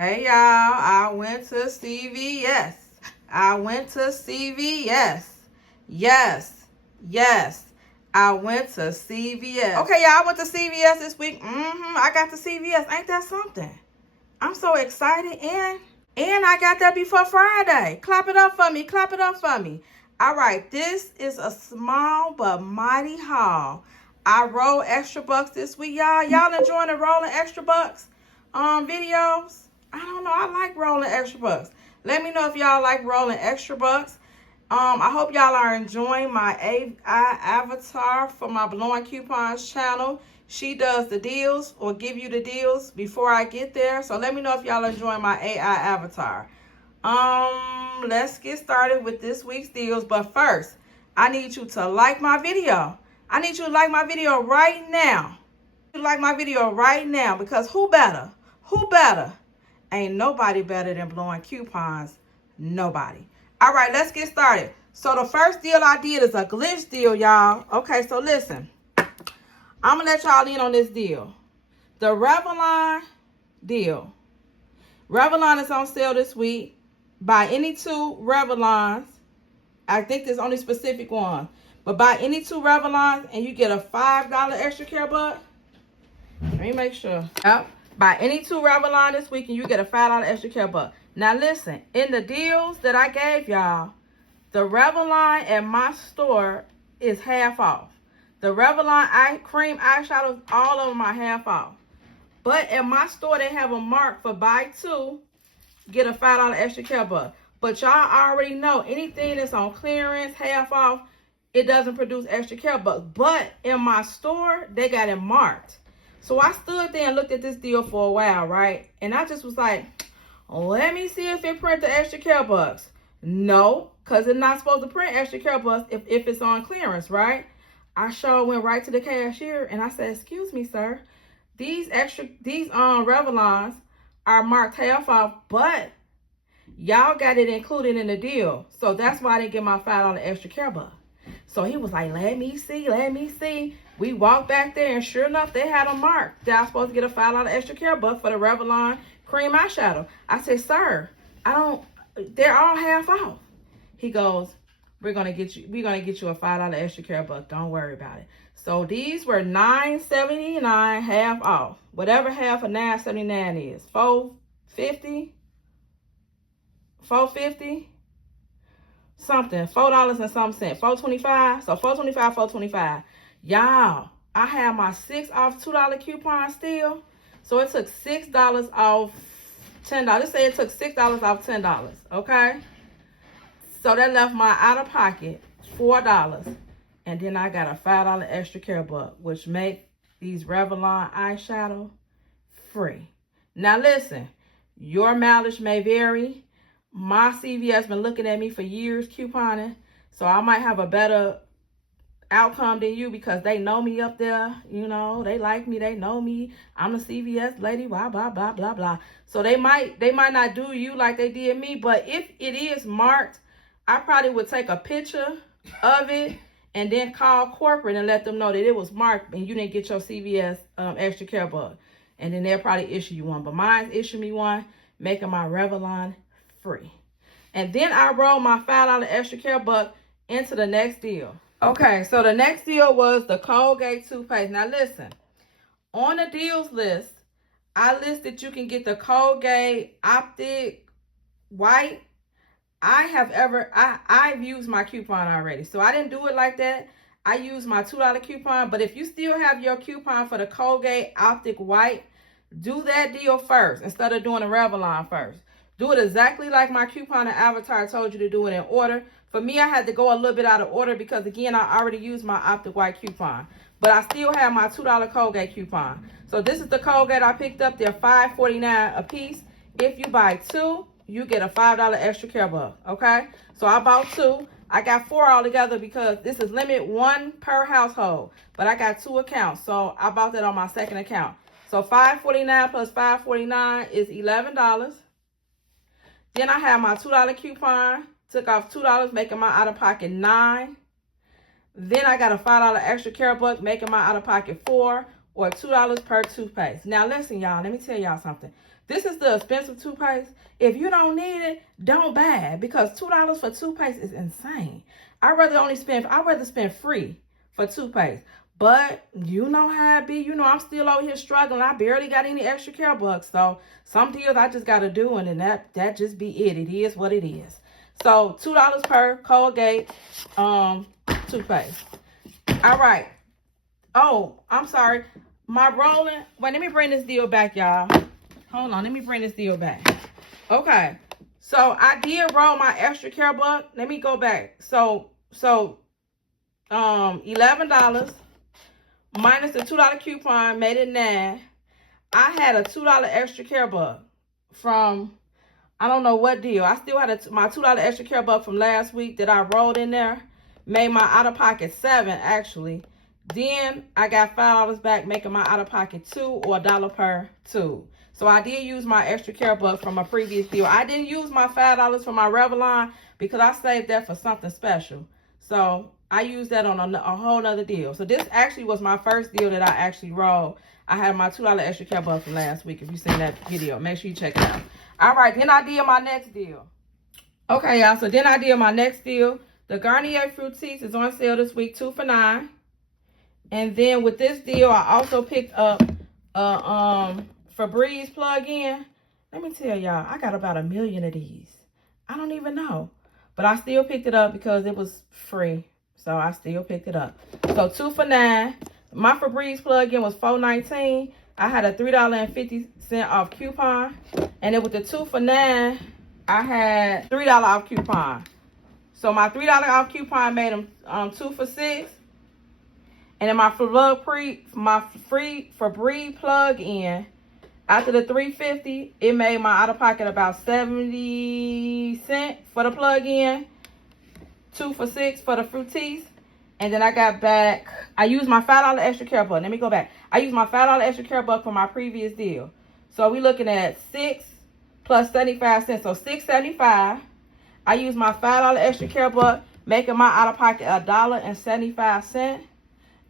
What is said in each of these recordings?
Hey y'all, I went to CVS. I went to CVS. Yes, yes. I went to CVS. Okay, y'all, I went to CVS this week. I got to CVS. Ain't that something? I'm so excited. And I got that before Friday. Clap it up for me. Clap it up for me. All right, this is a small but mighty haul. I rolled extra bucks this week, y'all. Y'all enjoying the rolling extra bucks videos? I don't know. I like rolling extra bucks. Let me know if y'all like rolling extra bucks. I hope y'all are enjoying my AI avatar for my Blowin Coupons channel. She does the deals or give you the deals before I get there. So let me know if y'all are enjoying my AI avatar. Let's get started with this week's deals. But first, I need you to like my video. I need you to like my video right now. Like my video right now, because who better? Who better? Ain't nobody better than Blowin Coupons. Nobody. All right, let's get started. So the first deal I did is a glitch deal, y'all. Okay, so listen. I'm going to let y'all in on this deal. The Revlon deal. Revlon is on sale this week. Buy any two Revlons. I think there's only specific one. But buy any two Revlons and you get a $5 ExtraCare buck. Let me make sure. Yep. Buy any two Revlon this week and you get a $5 ExtraCare buck. Now listen, in the deals that I gave y'all, the Revlon at my store is half off. The Revlon cream eyeshadows, all of them are half off. But at my store, they have a mark for buy two, get a $5 ExtraCare buck. But y'all already know anything that's on clearance, half off, it doesn't produce ExtraCare bucks. But in my store, they got it marked. So I stood there and looked at this deal for a while, right? And I just was like, let me see if it print the ExtraCare bucks. No, because it's not supposed to print ExtraCare bucks if it's on clearance, right? I sure went right to the cashier and I said, excuse me, sir. These Revlons are marked half off, but y'all got it included in the deal. So that's why I didn't get my $5 ExtraCare buck. So he was like, let me see, let me see. We walked back there and sure enough, they had a mark that I was supposed to get a $5 ExtraCare buck for the Revlon cream eyeshadow. I said, sir, they're all half off. He goes, we're gonna get you a $5 ExtraCare buck. Don't worry about it. So these were $9.79 half off. Whatever half of $9.79 is. $4.50 something. $4 and some cent. $4.25. So $4.25, $4.25. Y'all, I have my 6 off $2 coupon still. So it took $6 off $10. Let's say it took $6 off $10. Okay? So that left my out-of-pocket $4. And then I got a $5 ExtraCare buck, which make these Revlon eyeshadow free. Now listen, your mileage may vary. My CVS been looking at me for years couponing. So I might have a better outcome than you because they know me up there. You know, they like me, they know me. I'm a CVS lady, blah, blah, blah, blah, blah. So they might not do you like they did me. But if it is marked, I probably would take a picture of it and then call corporate and let them know that it was marked and you didn't get your CVS ExtraCare buck. And then they'll probably issue you one. But mine issued me one, making my Revlon free. And then I rolled my $5 ExtraCare buck into the next deal. Okay, so the next deal was the Colgate toothpaste. Now listen, on the deals list, I listed you can get the Colgate Optic White. I've used my coupon already. So I didn't do it like that. I used my $2 coupon. But if you still have your coupon for the Colgate Optic White, do that deal first instead of doing the Revlon first. Do it exactly like my coupon and avatar told you to do it in order. For me, I had to go a little bit out of order because, again, I already used my Optic White coupon. But I still have my $2 Colgate coupon. So this is the Colgate I picked up. They're $5.49 a piece. If you buy two, you get a $5 ExtraCare buck, okay? So I bought two. I got 4 altogether because this is limit 1 per household. But I got 2 accounts, so I bought that on my second account. So $5.49 plus $5.49 is $11. Then I have my $2 coupon. Took off $2, making my out-of-pocket $9. Then I got a $5 ExtraCare buck, making my out-of-pocket $4, or $2 per toothpaste. Now listen, y'all, let me tell y'all something. This is the expensive toothpaste. If you don't need it, don't buy it, because $2 for toothpaste is insane. I'd rather spend free for toothpaste. But you know how it be. You know I'm still over here struggling. I barely got any ExtraCare bucks. So some deals I just got to do, and then that just be it. It is what it is. So $2 per Colgate toothpaste. All right. Oh, I'm sorry. My rolling. Wait, let me bring this deal back, y'all. Hold on. Let me bring this deal back. Okay. So I did roll my ExtraCare buck. Let me go back. So $11 minus the $2 coupon made it $9. I had a $2 ExtraCare buck from, I don't know what deal. I still had my $2 ExtraCare buck from last week that I rolled in there. Made my out-of-pocket $7, actually. Then I got $5 back, making my out-of-pocket $2 or $1 per tube. So I did use my ExtraCare buck from a previous deal. I didn't use my $5 for my Revlon because I saved that for something special. So I used that on a whole nother deal. So this actually was my first deal that I actually rolled. I had my $2 ExtraCare buck from last week. If you've seen that video, make sure you check it out. All right, then I did my next deal. Okay, y'all, so then I did my next deal. The Garnier Fructis is on sale this week, 2 for $9. And then with this deal, I also picked up a Febreze plug-in. Let me tell y'all, I got about 1 million of these. I don't even know. But I still picked it up because it was free. So I still picked it up. So 2 for $9. My Febreze plug-in was $4.19. I had a $3.50 off coupon. And then with the 2 for $9, I had $3 off coupon. So my $3 off coupon made them 2 for $6. And then my free Febreze plug-in, after the $3.50, it made my out-of-pocket about 70 cents for the plug-in, 2 for $6 for the Fructis. And then I got back, I used my $5 ExtraCare buck. Let me go back. I used my $5 ExtraCare buck for my previous deal. So we looking at 6 plus 75 cents, so $6.75. I used my $5 ExtraCare buck, making my out-of-pocket $1.75.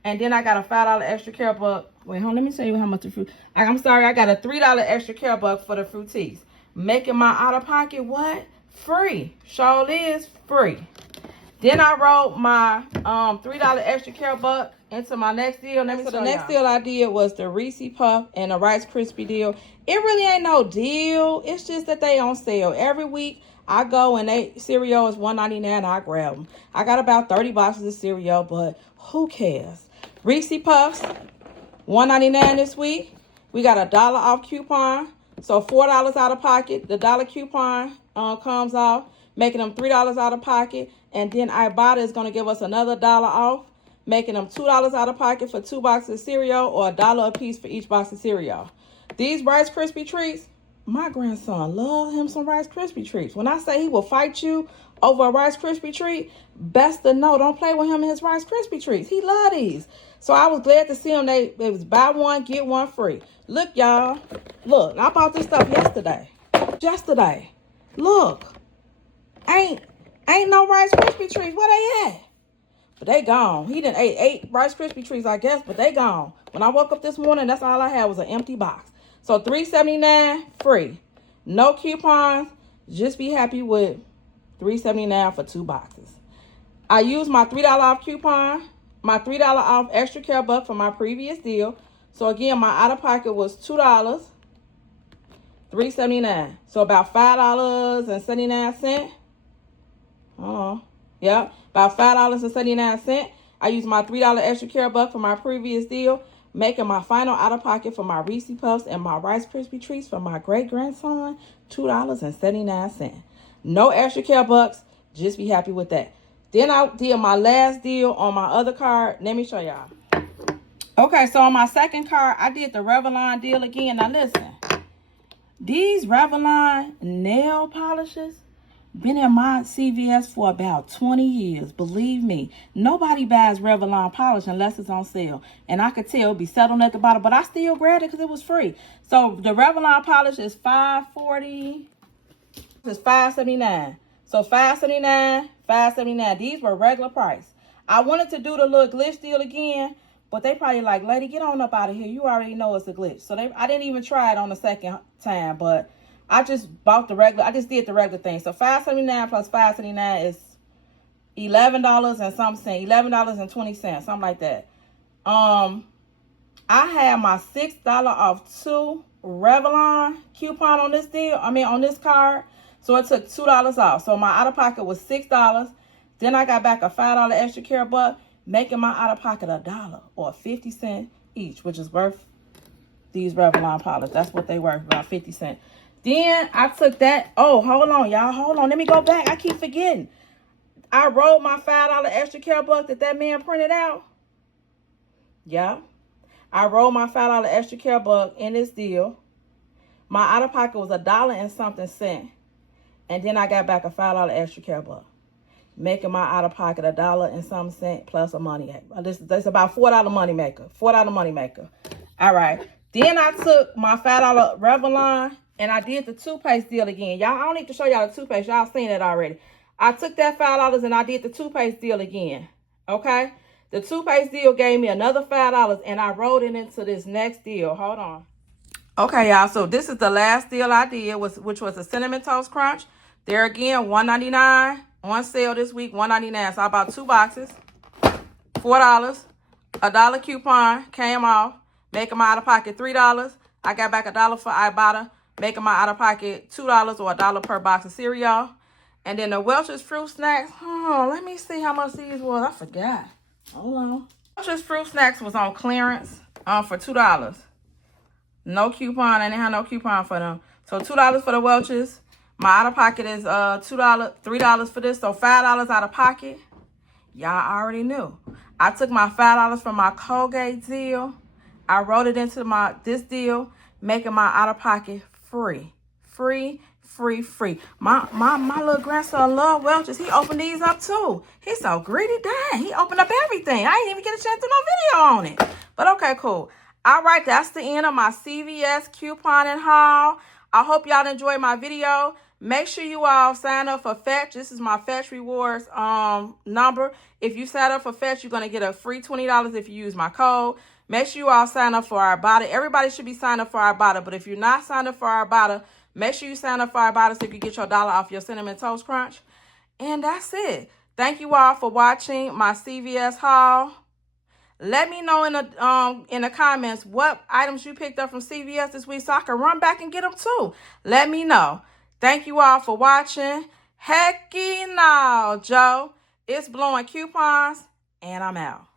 And then I got a $5 ExtraCare buck. Wait, hold on, let me show you how much the fruit. I'm sorry, I got a $3 ExtraCare buck for the Fructis. Making my out-of-pocket what? Free. Sure is free. Then I rolled my $3 ExtraCare buck into my next deal. So the next deal I did was the Reese Puff and the Rice Krispie deal. It really ain't no deal. It's just that they on sale every week. I go and cereal is $1.99. I grab them. I got about 30 boxes of cereal, but who cares? Reese Puffs, $1.99 this week. We got a $1 off coupon, so $4 out of pocket. The $1 coupon comes off, making them $3 out of pocket. And then Ibotta is going to give us another $1 off, making them $2 out of pocket for 2 boxes of cereal, or $1 a piece for each box of cereal. These Rice Krispie treats, my grandson loves him some Rice Krispie treats. When I say he will fight you over a Rice Krispie treat, best to know, don't play with him and his Rice Krispie treats. He love these. So I was glad to see them. They was buy one, get one free. Look, y'all. Look, I bought this stuff yesterday. Look. Ain't no Rice Krispie treats. Where they at? But they gone. He done ate 8 Rice Krispie treats, I guess, but they gone. When I woke up this morning, that's all I had was an empty box. So $3.79 free. No coupons. Just be happy with $3.79 for 2 boxes. I used my $3 off coupon, my $3 off ExtraCare buck for my previous deal. So again, my out-of-pocket was $2, $3.79. So about $5.79. Yep, about $5.79. I used my $3 ExtraCare buck for my previous deal, making my final out-of-pocket for my Reese Puffs and my Rice Krispie treats for my great-grandson, $2.79. No ExtraCare bucks. Just be happy with that. Then I did my last deal on my other card. Let me show y'all. Okay, so on my second card, I did the Revlon deal again. Now listen, these Revlon nail polishes been in my CVS for about 20 years. Believe me, nobody buys Revlon polish unless it's on sale. And I could tell it be settled at the bottom, but I still grabbed it because it was free. So the Revlon polish is $5.40. It's $5.79. So $5.79, $5.79. These were regular price. I wanted to do the little glitch deal again, But they probably like, lady, get on up out of here. You already know it's a glitch. So I didn't even try it on the second time, but I just bought the regular. I just did the regular thing. So $5.79 plus $5.79 is $11 and some cent, $11.20, something like that. I had my $6 off 2 Revlon coupon on this deal. On this card. So it took $2 off. So my out of pocket was $6. Then I got back a $5 ExtraCare buck, making my out of pocket $1 or 50 cents each, which is worth these Revlon powders. That's what they worth, about 50 cents. Then I took that. Oh, hold on, y'all. Hold on. Let me go back. I keep forgetting. I rolled my $5 ExtraCare buck that man printed out. Yeah. I rolled my $5 ExtraCare buck in this deal. My out of pocket was $1 and something cent. And then I got back a $5 ExtraCare buck, making my out of pocket $1 and some cent plus a money. That's about $4 money maker. $4 money maker. All right. Then I took my $5 Revlon and I did the toothpaste deal again. Y'all, I don't need to show y'all the toothpaste. Y'all seen it already. I took that $5 and I did the toothpaste deal again. Okay? The toothpaste deal gave me another $5 and I rolled it into this next deal. Hold on. Okay, y'all. So this is the last deal I did, which was a Cinnamon Toast Crunch. There again, $1.99 on sale this week, $1.99. So I bought 2 boxes, $4. $1 coupon came off, making my out of pocket $3. I got back $1 for Ibotta, making my out of pocket $2 or $1 per box of cereal. And then the Welch's Fruit Snacks. Oh, let me see how much these was. I forgot. Hold on. Welch's Fruit Snacks was on clearance for $2. No coupon. I didn't have no coupon for them. So $2 for the Welch's. My out of pocket is $3 for this. So $5 out of pocket. Y'all already knew. I took my $5 from my Colgate deal. I wrote it into this deal, making my out of pocket free. Free. My little grandson love Welch's. He opened these up too. He's so greedy. Dang, he opened up everything. I didn't even get a chance to do no video on it. But okay, cool. All right, that's the end of my CVS couponing haul. I hope y'all enjoyed my video. Make sure you all sign up for Fetch. This is my Fetch Rewards number. If you sign up for Fetch, you're going to get a free $20 if you use my code. Make sure you all sign up for Ibotta. Everybody should be signed up for Ibotta, but if you're not signed up for Ibotta, make sure you sign up for Ibotta so you can get your $1 off your Cinnamon Toast Crunch. And that's it. Thank you all for watching my CVS haul. Let me know in the comments what items you picked up from CVS this week so I can run back and get them too. Let me know. Thank you all for watching. Hecky no, Joe. It's Blowin Coupons, and I'm out.